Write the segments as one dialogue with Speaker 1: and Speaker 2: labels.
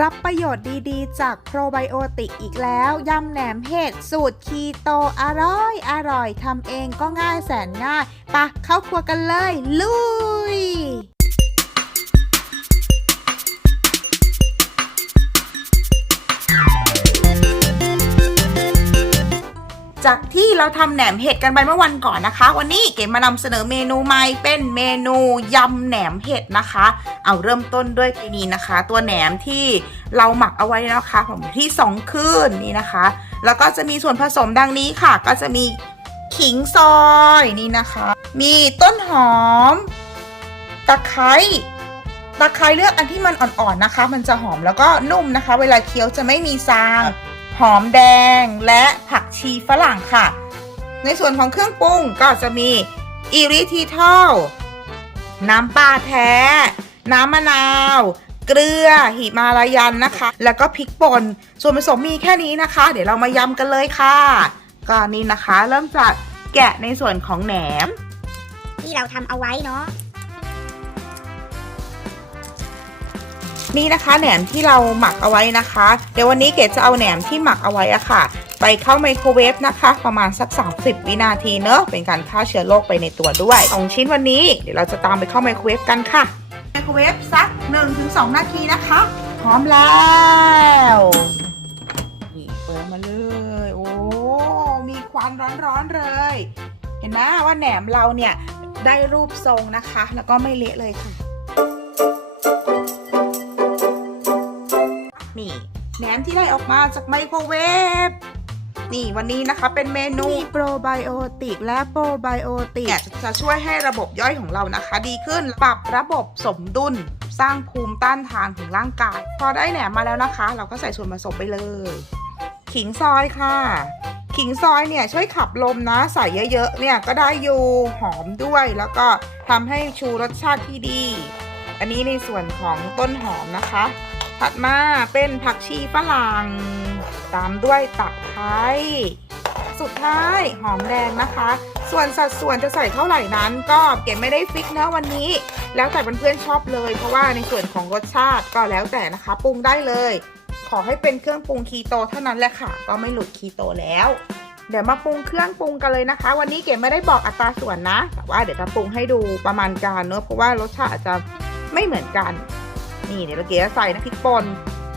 Speaker 1: รับประโยชน์ดีๆ จากโปรไบโอติกอีกแล้วยำแหนมเห็ดสูตรคีโตอร่อย อร่อยทำเองก็ง่ายแสนง่ายปะเข้าครัวกันเลย ลุย จากที่เราทำแหนมเห็ดกันไปเมื่อวันก่อนนะคะ วันนี้เก๋มานำเสนอเมนูใหม่เป็นเมนูยำแหนมเห็ดนะคะ เอาเริ่มต้นด้วยนี่นะคะ ตัวแหนมที่เราหมักเอาไว้นะคะผมที่ 2 คืนนี่นะคะ แล้วก็จะมีส่วนผสมดังนี้ค่ะ ก็จะมีขิงซอยนี่นะคะ มีต้นหอม ตะไคร้ตะไคร้เลือกอันที่มันอ่อนๆนะคะ มันจะหอมแล้วก็นุ่มนะคะ เวลาเคี้ยวจะไม่มีซาง หอมแดงและผักชีฝรั่งค่ะ ในส่วนของเครื่องปรุงก็จะมีอิริทิทลน้ำปลาแท้ น้ำมะนาว เกลือ หิมาลายันนะคะ แล้วก็พริกป่น ส่วนผสมมีแค่นี้นะคะ เดี๋ยวเรามายำกันเลยค่ะ ก็นี่นะคะ เริ่มจากแกะในส่วนของแหนม
Speaker 2: ที่เราทำเอาไว้เนาะ
Speaker 1: นี่นะคะแหนมที่เราหมักเอาไว้นะคะ เดี๋ยววันนี้เกดจะเอาแหนมที่หมักเอาไว้อะค่ะ ไปเข้าไมโครเวฟนะคะ ประมาณสัก 30 วินาทีเนอะเป็นการฆ่าเชื้อโรคไปในตัวด้วยสองชิ้นวันนี้เดี๋ยวเราจะตามไปเข้าไมโครเวฟกันค่ะไมโครเวฟสัก 1-2 นาทีนะคะ พร้อมแล้วนี่เปิดมาเลยโอ้มีควันร้อนๆเลย เห็นไหมว่าแหนมเราเนี่ยได้รูปทรงนะคะ แล้วก็ไม่เละเลยค่ะ แหนมที่ได้ออกมาจากไมโครเวฟนี่วันนี้นะคะเป็นเมนูโปรไบโอติกและโปรไบโอติกจะช่วยให้ระบบย่อยของเรานะคะ ดีขึ้นปรับระบบสมดุลสร้างภูมิต้านทานของร่างกาย พอได้แหนมมาแล้วนะคะ เราก็ใส่ส่วนผสมไปเลย ขิงซอยค่ะ ขิงซอยเนี่ยช่วยขับลมนะ ใส่เยอะๆเนี่ยก็ได้อยู่หอมด้วย แล้วก็ทำให้ชูรสชาติที่ดี อันนี้ในส่วนของต้นหอมนะคะ ถัดมาเป็นผักชีฝรั่ง ตามด้วยตับไคร้สุดท้ายหอมแดงนะคะ ส่วนสัดส่วนจะใส่เท่าไหร่นั้น ก็เก็บไม่ได้ฟิกนะวันนี้ แล้วแต่เพื่อนๆชอบเลย เพราะว่าในส่วนของรสชาติก็แล้วแต่นะคะ ปรุงได้เลย ขอให้เป็นเครื่องปรุงคีโตเท่านั้นแหละค่ะ ก็ไม่หลุดคีโตแล้ว เดี๋ยวมาปรุงเครื่องปรุงกันเลยนะคะ วันนี้เก๋ไม่ได้บอกอัตราส่วนนะ แต่ว่าเดี๋ยวจะปรุงให้ดูประมาณการเนอะเพราะว่ารสชาติอาจจะไม่เหมือนกัน นี่เดี๋ยวเราเก๋จะใส่น้ำพริกป่น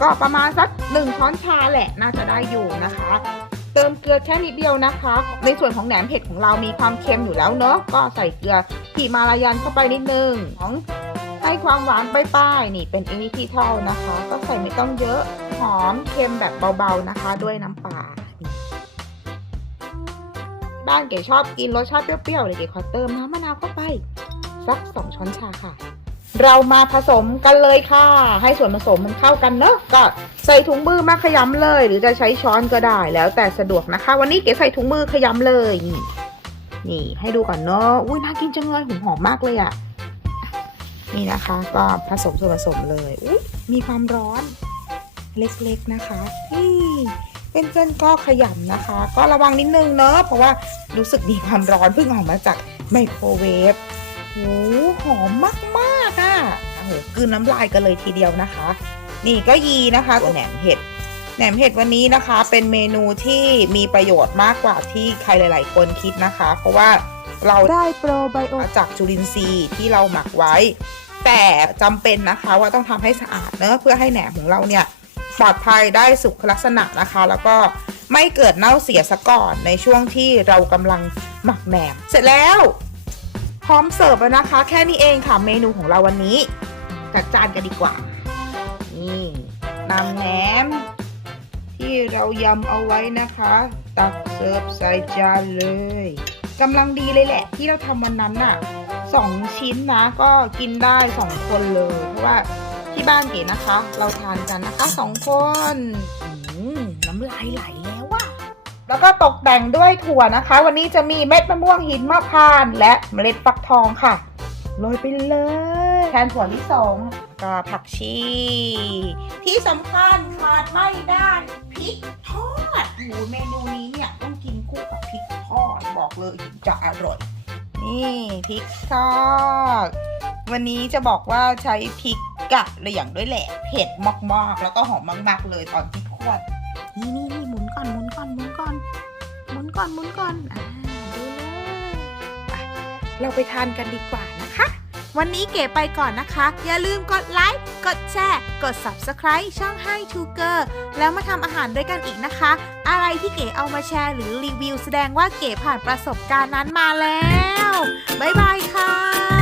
Speaker 1: ก็ประมาณสักหนึ่งช้อนชาแหละน่าจะได้อยู่นะคะ เติมเกลือแค่นิดเดียวนะคะ ในส่วนของแหนมเผ็ดของเรามีความเค็มอยู่แล้วเนอะก็ใส่เกลือผีมาลายันเข้าไปนิดนึงของให้ความหวานป้ายๆนี่เป็นอินิทิเทลนะคะ ก็ใส่ไม่ต้องเยอะหอมเค็มแบบเบาๆนะคะ ด้วยน้ำปลาบ้านเก๋ชอบกินรสชาติเปรี้ยวๆเลยเก๋ขอเติมน้ำมะนาวเข้าไปสักสองช้อนชาค่ะ เรามาผสมกันเลยค่ะ ให้ส่วนผสมมันเข้ากันเนอะก็ใส่ถุงมือมาขยำเลย หรือจะใช้ช้อนก็ได้แล้วแต่สะดวกนะคะ วันนี้เก๋ใส่ถุงมือขยำเลยนี่นี่ให้ดูก่อนเนอะอุ้ยน่ากินจังเลยหอมมากเลยอะ่ะนี่นะคะ ก็ผสมส่วนผสมเลยอุ้ยมีความร้อนเล็กๆนะคะนี่เป็นเส้นก็ขยำนะคะ ก็ระวังนิดนึงเนอะเพราะว่ารู้สึกมีความร้อนเพิ่งออกมาจากไมโครเวฟโอ้หอมมาก โอ้โหกืนน้ำลายกันเลยทีเดียวนะคะ นี่ก็ยีนะคะตัวแหนมเห็ดแหนมเห็ดวันนี้นะคะ เป็นเมนูที่มีประโยชน์มากกว่าที่ใครหลาย ๆ คนคิดนะคะ เพราะว่าเราได้โปรไบโอจากจุลินทรีย์ที่เราหมักไว้ แต่จำเป็นนะคะว่าต้องทำให้สะอาดเนอะเพื่อให้แหนมของเราเนี่ยปลอดภัยได้สุขลักษณะนะคะ แล้วก็ไม่เกิดเน่าเสียซะก่อนในช่วงที่เรากำลังหมักแหนม เสร็จแล้ว พร้อมเสิร์ฟแล้วนะคะ แค่นี้เองค่ะเมนูของเราวันนี้ จัดจานกันดีกว่า นี่นำแหนม ที่เรายำเอาไว้นะคะ ตักเสิร์ฟใส่จานเลยกำลังดีเลยแหละ ที่เราทำวันนั้นน่ะสองชิ้นนะก็กินได้สองคนเลย เพราะว่าที่บ้านเก๋นะคะ เราทานกันนะคะสองคนน้ำลายไหลแล้ว แล้วก็ตกแต่งด้วยถั่วนะคะ วันนี้จะมีเม็ดมะม่วงหินมะพร้านและเมล็ดฟักทองค่ะโรยไปเลยแทนถั่วลิสองก็ผักชี ที่สำคัญขาดไม่ได้พริกทอดโอ้เมนูนี้เนี่ยต้องกินคู่กับพริกทอดบอกเลยจะอร่อย นี่พริกทอดวันนี้จะบอกว่าใช้พริกกะเหลี่ยงด้วยแหละเผ็ดมากๆ แล้วก็หอมมาก ๆ เลยตอนที่คั่วนี่นี่นี่หมุน ก่อนหมุนก่อนหมุนก่อนหมุนก่อนหมุนก่อนอ่าดูเลยเราไปทานกันดีกว่านะคะ วันนี้เก๋ไปก่อนนะคะ อย่าลืมกดไลค์กดแชร์ กด Subscribe ช่องให้ทูเกอร์แล้วมาทำอาหารด้วยกันอีกนะคะ อะไรที่เก๋เอามาแชร์หรือรีวิวแสดงว่าเก๋ผ่านประสบการณ์นั้นมาแล้ว บ๊ายบายค่ะ